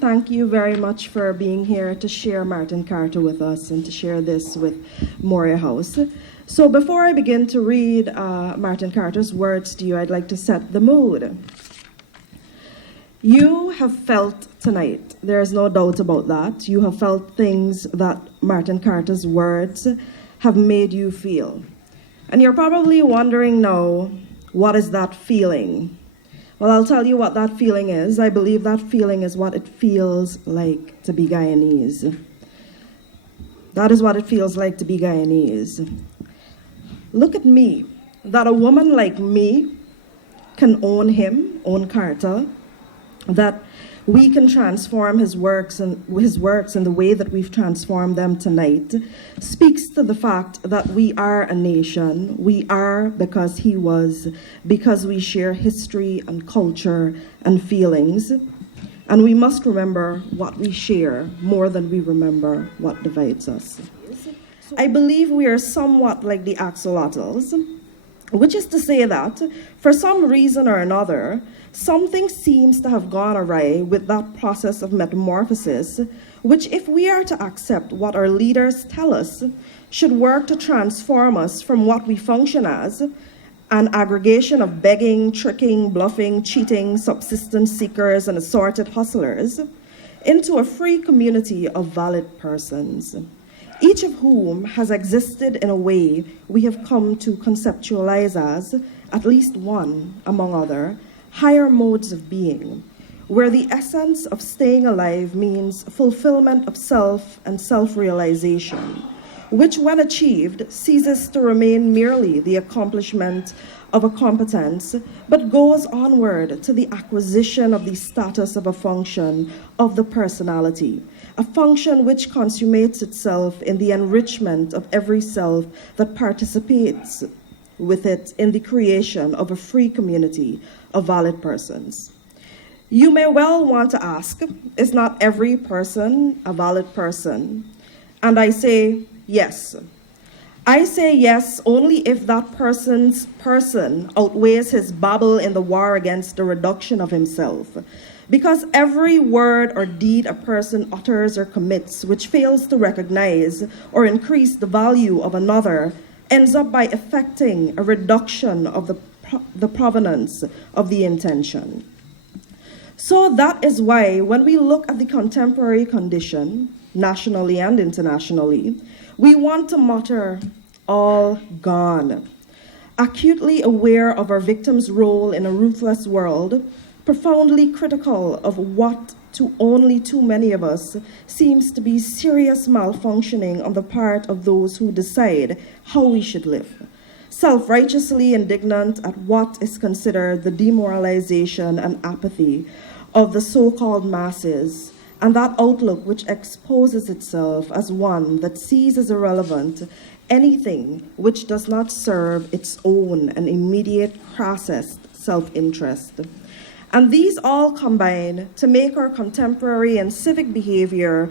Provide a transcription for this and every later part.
Thank you very much for being here to share Martin Carter with us and to share this with Moray House. So before I begin to read Martin Carter's words to you, I'd like to set the mood. You have felt tonight, there is no doubt about that. You have felt things that Martin Carter's words have made you feel. And you're probably wondering now, what is that feeling? Well, I'll tell you what that feeling is. I believe that feeling is what it feels like to be Guyanese. That is what it feels like to be Guyanese. Look at me, that a woman like me can own him, own Carter, that we can transform his works in the way that we've transformed them tonight, speaks to the fact that we are a nation. We are because he was, because we share history and culture and feelings. And we must remember what we share more than we remember what divides us. I believe we are somewhat like the axolotls, which is to say that, for some reason or another, something seems to have gone awry with that process of metamorphosis, which, if we are to accept what our leaders tell us, should work to transform us from what we function as, an aggregation of begging, tricking, bluffing, cheating, subsistence seekers, and assorted hustlers, into a free community of valid persons, each of whom has existed in a way we have come to conceptualize as, at least one, among other, higher modes of being, where the essence of staying alive means fulfillment of self and self-realization, which, when achieved, ceases to remain merely the accomplishment of a competence, but goes onward to the acquisition of the status of a function of the personality, a function which consummates itself in the enrichment of every self that participates with it in the creation of a free community of valid persons. You may well want to ask, is not every person a valid person? And I say yes. I say yes only if that person's person outweighs his babble in the war against the reduction of himself. Because every word or deed a person utters or commits which fails to recognize or increase the value of another ends up by effecting a reduction of the provenance of the intention. So that is why when we look at the contemporary condition, nationally and internationally, we want to mutter, all gone. Acutely aware of our victims' role in a ruthless world, profoundly critical of what to only too many of us seems to be serious malfunctioning on the part of those who decide how we should live. Self-righteously indignant at what is considered the demoralization and apathy of the so-called masses, and that outlook which exposes itself as one that sees as irrelevant anything which does not serve its own and immediate crassest self-interest. And these all combine to make our contemporary and civic behavior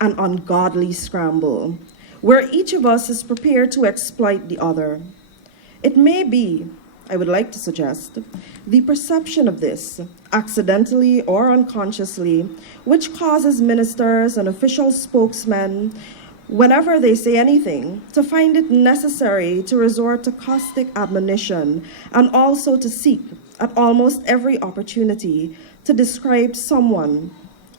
an ungodly scramble, where each of us is prepared to exploit the other. It may be, I would like to suggest, the perception of this, accidentally or unconsciously, which causes ministers and official spokesmen, whenever they say anything, to find it necessary to resort to caustic admonition and also to seek, at almost every opportunity, to describe someone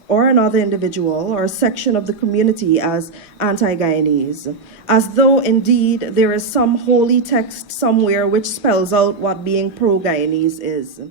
or another individual or a section of the community as anti-Guyanese, as though indeed there is some holy text somewhere which spells out what being pro-Guyanese is.